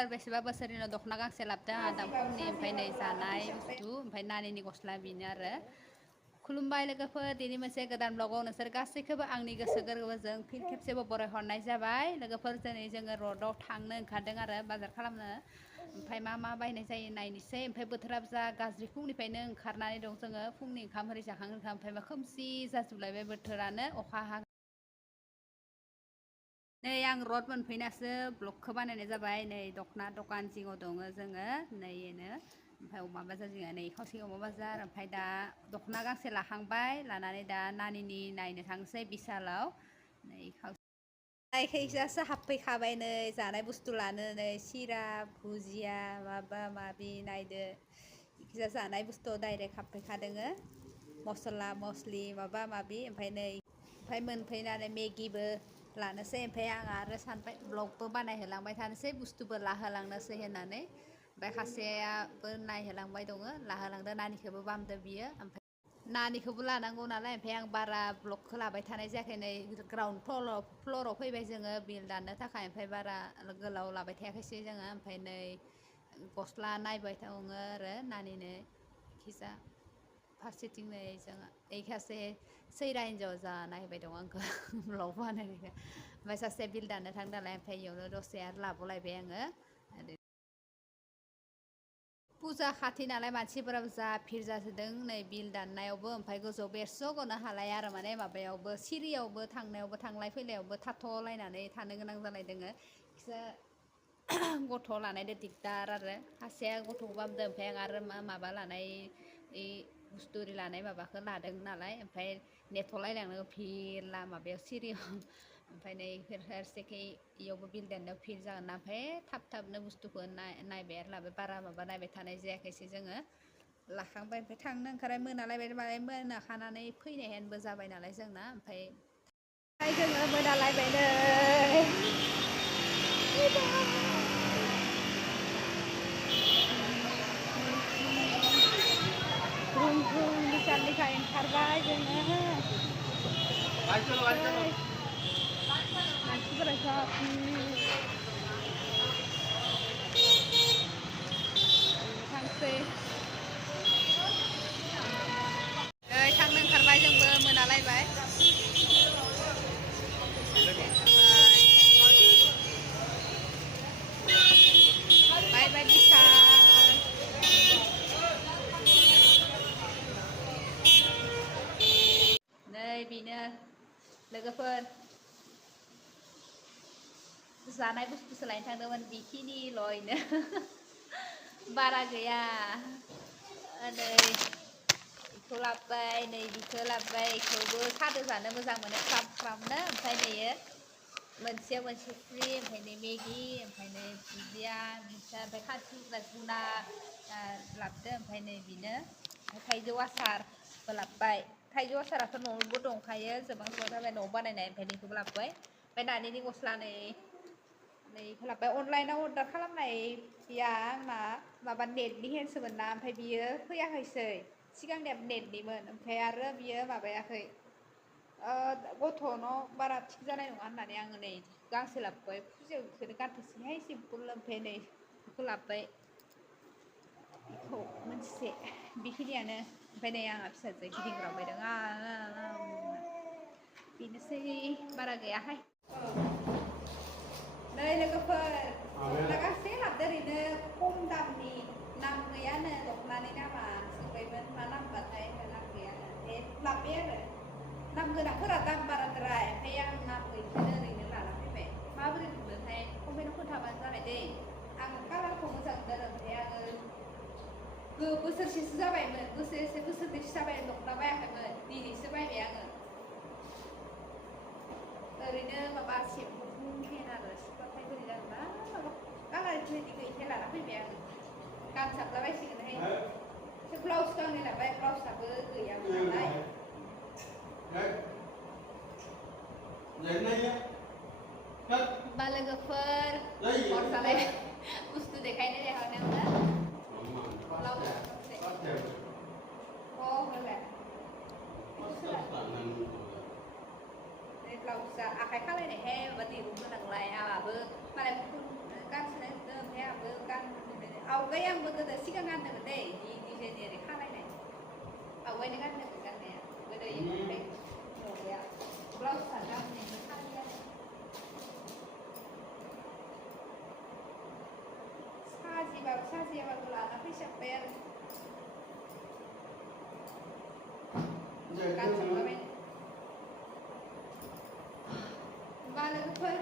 लोगोफोर बेसेबा बोसोरनि उनाव दख'ना गांसे लाबोदों आदाम खमनि ओमफ्राय नै जानाय बुस्थु ओमफ्राय नानिनि गस्ला बेनो आरो खुलुमबाय लोगोफोर दिनै मोनसे गोदान ब्लगाव नोंसोर गासैखौबो आंनि गोसो गोरबोजों फिन खेबसेबो बरायहरनाय जाबाय लोगोफोर दिनै जोङो रडआव थांनो ओंखारदों आरो बाजार खालामनो ओमफ्राय मा बायनाय जायो नायनोसै ओमफ्राय बोथोराबो जा गाज्रि फुंनिफ्रायनो ओंखारनानै दं जोङो फुंनि ओंखाम ओरै जाखां ओमफ्राय मा खोमसि जाजोबलायबाय बोथोरानो अखा हा नै आं रड मोनफैनासो ब्लगखौ बानायनाय जाबाय नै दख'ना दखान जिङाव दङ जोङो नै बेनो ओमफ्राय अमा बाजार जोङो नै खावसे अमा बाजार ओमफ्राय दा दख'ना गांसे लाखांबाय लानानै दा नानिनि नायनो थांसै बिसालाव नै खावसे हाबफैखाबाय नै जानाय बुस्थु लानो नै सिरा भुजिया माबा माबि नायदो इखिजा जानाय बुस्थु डाइरेक्ट हाबफैखादोङो मस्ला मस्लि माबा माबि ओमफ्राय नै ओमफ्राय मोनफैनानै मेगिबो लानोसै ओमफ्राय आं आरो सानबाय ब्लगबो बानायहोलांबाय थानोसै बुस्थुबो लाहोलांनोसै होननानै ओमफ्राय खासेयाबो नायहोलांबाय दङ लाहोलांदो नानिखौबो बामदो बियो ओमफ्राय नानिखौबो लानांगौ नालाय ओमफ्राय आं बारा ब्लगखौ लाबाय थानाय जायाखै नै ग्राउन्ड फ्ल'राव फैबाय जोङो बिल दाननो थाखाय ओमफ्राय बारा गोलाव लाबाय थायाखैसै जोङो ओमफ्राय नै गस्ला नायबाय दङ आरो नानिनो खिजा फारसेथिं नै जोङो एखासे सैरा हिन्जाव जा नायबाय दं आंखौ ब्लग बानायनायखौ ओमफ्राय सासे बिल दाननो थांदों नालाय ओमफ्राय इयावनो दसे आरो लाबोलायबाय आङो फुजा खाथि नालाय मानसिफोराबो जा भिर जासोदों नै बिल दाननायावबो ओमफ्राय गोजौ बेरस' गनो हालाया आरो माने माबायावबो सिरियावबो थांनायावबो थांलाय फैलायावबो थाथ'लायनानै थानो गोनां जालाय दोङो गथ' लानायदो दिगदार आरो सासेया गथ'खौ बामदों ओमफ्राय आं आरो माबा लानाय बुस्थु ओरि लानाय माबाखौ लादों नालाय ओमफ्राय नेथ'लायलांनो भिर माबायाव सिरियाव ओमफ्राय नै फारसेखै इयावबो बिल दाननायाव भिर जागोन ना ओमफ्राय थाबनो बुस्थुखौ नायबाय आरो लाबाय बारा माबा नायबाय थानाय जायाखैसै जोङो लाखांबाय ओमफ्राय थांनो ओंखारबाय मोनालायबाय माने मोनाखानानै फैनायानोबो जाबाय नालाय जोंना ओमफ्राय जोङो मोनालायबाय नै बिसालनिफ्राय ओंखारबाय जोङो मानसिफोरा जा थांसै थांनो ओंखारबाय जोंबो मोनालायबाय बाय बाय बिसाल नै बेनो लोगोफोर जानाय बुस्थुसो लायनो थांदोंमोन बेखिनिल'यनो बारा गैया नै बेखौ लाबोबाय नै बेखौ लाबोबाय बेखौबो सादो जानो मोजां मोनो फ्राम फ्रामनो ओमफ्राय नैयो मोनसेयाव मोनसे फ्रि ओमफ्राय नै मेगि ओमफ्राय नै भुजिया ओमफ्राय खाथिग्रा गुना लाबोदो ओमफ्राय नै बेनो थाइजौ आसारबो लाबोबाय थाइजौ आसाराथ' न'आवबो दंखायो जोबां जाबाय न'आव बानायनाय ओमफ्राय बेखौबो लाबोबाय ओमफ्राय नानिनि गस्ला नै बेखौ लाबोबाय अनलाइनाव अर्डार खालामनाया आंना माबा नेटनि हेन्सोमोन ना ओमफ्राय बियो फैयाखैसै सिगांनिया नेटनिमोन ओमफ्राय आरो बियो माबायाखै गथ'नाव बारा थिग जानाय नङा होननानै आङो नै गांसे लाबोबाय फुजायाव बेखौनो गानथोंसैहाय सिम्पोल ओमफ्राय नै बेखौ लाबोबाय बेखौ मोनसे बेखिनियानो ओमफ्राय नै आंहा फिसाजो गिदिंग्रावबाय दं बेनोसै बारा गैयाहाय नै लोगोफोर दख'ना गांसे लाबोदो ओरैनो खम दामनि नाम गैयानो दख'नानि नामा सोंबायमोन मा नामबाथाय नाम गैयानो लाबोबाय आरो नाम गोनांफोरा दाम बाराद्राय ओमफ्राय आं नाम गैयिखौनो ओरैनो लाना फैबाय माबोरै नुदोंथाय कमेन्टआव खोन्थाबानो जाबाय दै आं कालारखौ मोजां मोनदों ओमफ्राय आङो बोसोरसेसो जाबायमोन बोसोरनैसो जाबाय दख'ना बायाखैमोन दिनैसो बायबाय आङो ओरैनो माबा सेम्पुनि आरो सिख्लाखाय बोरै जागोन ना माबा कालार बायदि गैयैखाय लाना फैबाय आङो गानसाबलाबायसिगोनहाय एसे ब्लाउस गांनै लाबाय ब्लाउसआबो गैयामोन नालाय होमबा लोगोफोर हर जालायबाय बुस्थु देखायनो देखायनायावनो ब्लाउस ब्लाउसआ आखाइ खालायनायहाय माबा दिरुं गोनांलाय आंहाबो मालाय गानसोनाय नुदों ओमफ्राय आंहा आंबो गोदो सिगां गानदोंमोन दै डिजाइननि ओरै खालायनाय आवगायनो गानदोंमोन गाननाया गोदो ओमफ्राय माबाया ब्लाउसआ गांनैबो खालि आरो साजियाबाबो लाना फैसाबबाय आरो गानजोबबाय होमबा लोगोफोर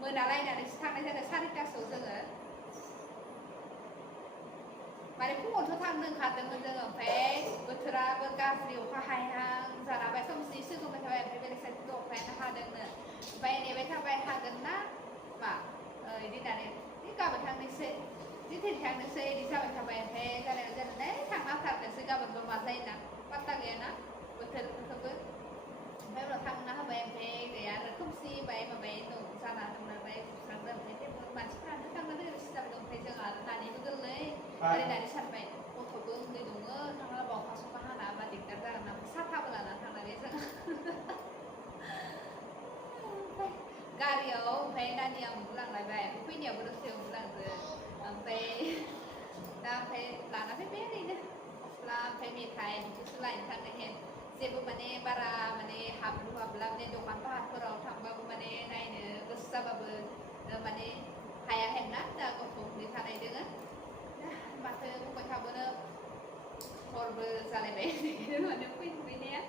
मोनालायनानैसो थांनाय जादों 4टासोआव जोङो माने फुङावथ' थांनो ओंखारदोंमोन जोङो ओमफ्राय बोथोराबो गाज्रि अखा हायहां जालाबाय खोमसि सोगोमबाय थाबाय ओमफ्राय बेलेग साइडथिं अखायानो हादोंनो ओमफ्राय नेबाय थाबाय हागोन ना मा बिदि होननानै गाबोन थांनोसै जिथिं थांनोसै बिदि जाबाय थाबाय ओमफ्राय जानायाव जानानै थांथारनोसै गाबोनबो मा जायोना पात्ता गैयाना बोथोरखौबो ओमफ्राय उनाव थांना होबाय ओमफ्राय गैया आरो खोमसि बाय माबाय दं जाना दं नालाय सुस्रांदों ओमफ्राय जेबो मानसिफ्रानो थांनो लोगोसे जाबोदों ओमफ्राय जों आरो नानिबो गोरलै ओरै दानि सानबाय गथ'बो उन्दै दङ थांना बावखा सखा हाना होबा दिगदार जागोन ना साथाबो लाना थांनानै जों गारियाव ओमफ्राय नानिया उन्दुलांलायबाय फैनायावबो दसे उन्दुलांदो ओमफ्राय दा ओमफ्राय लाना फैबाय ओरैनो गस्ला ओमफ्राय मेथाइ बिदिसो लायनो थांनो हेन जेबो माने बारा माने हाबलु हाबला माने दखान फाहारफोराव थांबाबो माने नायनो गोसो जाबाबो माने हाया हेनना दा गथ' उन्दै थानाय दोङो माथो बुंबाय थाबोनो हरबो जालायबाय माने फैनाया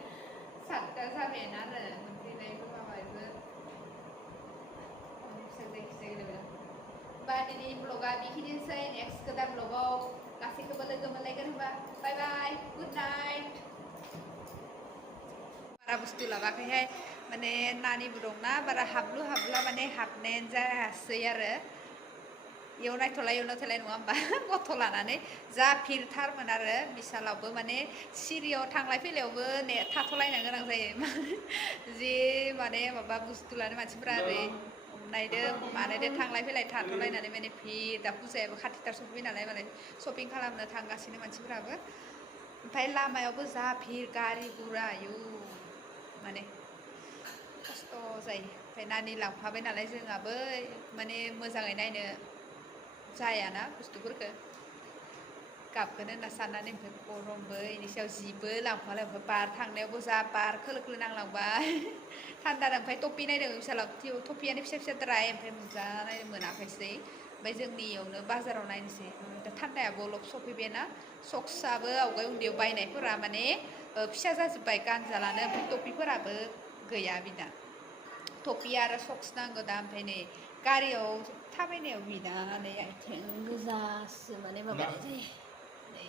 7टा जाबायानो आरो मोनफैनायबो माबायबो होमबा दिनै ब्लगा बेखिनिसै नेक्स्ट गोदान ब्लगाव गासैखौबो लोगो मोनलायगोन होनबा बाय बाय गुड नाइट बारा बुस्थु लाबाखैहाय माने नानिबो दंना बारा हाबलु हाबला माने हाबनायानो जायासै आरो इयाव नायथ'लाय इयाव नायथ'लाय नङा होमबा गथ' लानानै जा भिरथारमोन आरो बिशालावबो माने सिरियाव थांलाय फैलायावबो थाथ'लायनो गोनां जायो जि माने माबा बुस्थु लानो मानसिफ्रा ओरै नायदो मानायदो थांलाय फैलाय थाथ'लायनानै माने भिर दा फुजायाबो खाथिथार सफैबाय नालाय माने शपिं खालामनो थांगासिनो मानसिफ्राबो ओमफ्राय लामायावबो जा भिर गारि गुरा आयु माने खस्थ' जायो ओमफ्राय नानि लांफाबाय नालाय जोंहाबो माने मोजाङै नायनो जायाना बुस्थुफोरखौ गाबगोन होनना साननानै ओमफ्राय गरमबो बेनि सायाव जिबो लांफालाय ओमफ्राय बार थांनायावबो जा बार खोलो खोलो नांलांबाय थान्दा ओमफ्राय टपि नायदों बिशालाव टपियानो फिसा फिसाद्राय ओमफ्राय मोजां नायनो मोनाखैसै ओमफ्राय जोंनि इयावनो बाजाराव नायनोसै थान्दायाबो लब सफैबायना सक्सआबो आवगाय उन्दैयाव बायनायफोरा माने फिसा जाजोब्बाय गानजालानो ओमफ्राय टपिफोराबो गैया बिना टपि आरो सक्स नांगौ दा ओमफ्राय नै गारियाव थाबायनायाव बिना नै आथिं गोजासो माने माबानाय जायो नै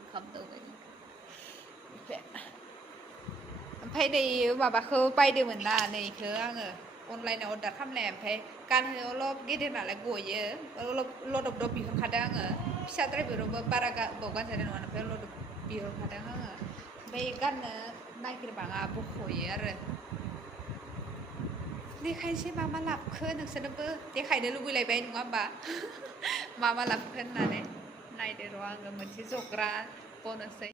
ओंखाम दौबाय ओमफ्राय नै माबाखौ बायदोंमोन ना नैखौ आङो अनलाइनाव अर्डार खालामनाय ओमफ्राय गानहो अलप गेदेर नालाय गयो अलप लदब दब बिहरखादों आङो फिसाद्राय बिहरावबो बारा गोबाव गानजानाय नङा ओमफ्राय लदब बिहरखादों आङो ओमफ्राय गाननो नागिरबाङा बख'यो आरो देखायनोसै मा मा लाबोखो नोंसोरनोबो देखायनो लुबैलायबाय नङा होमबा मा मा लाबोखो होननानै नायदो र' आङो मोनसे जग्रा बनोसै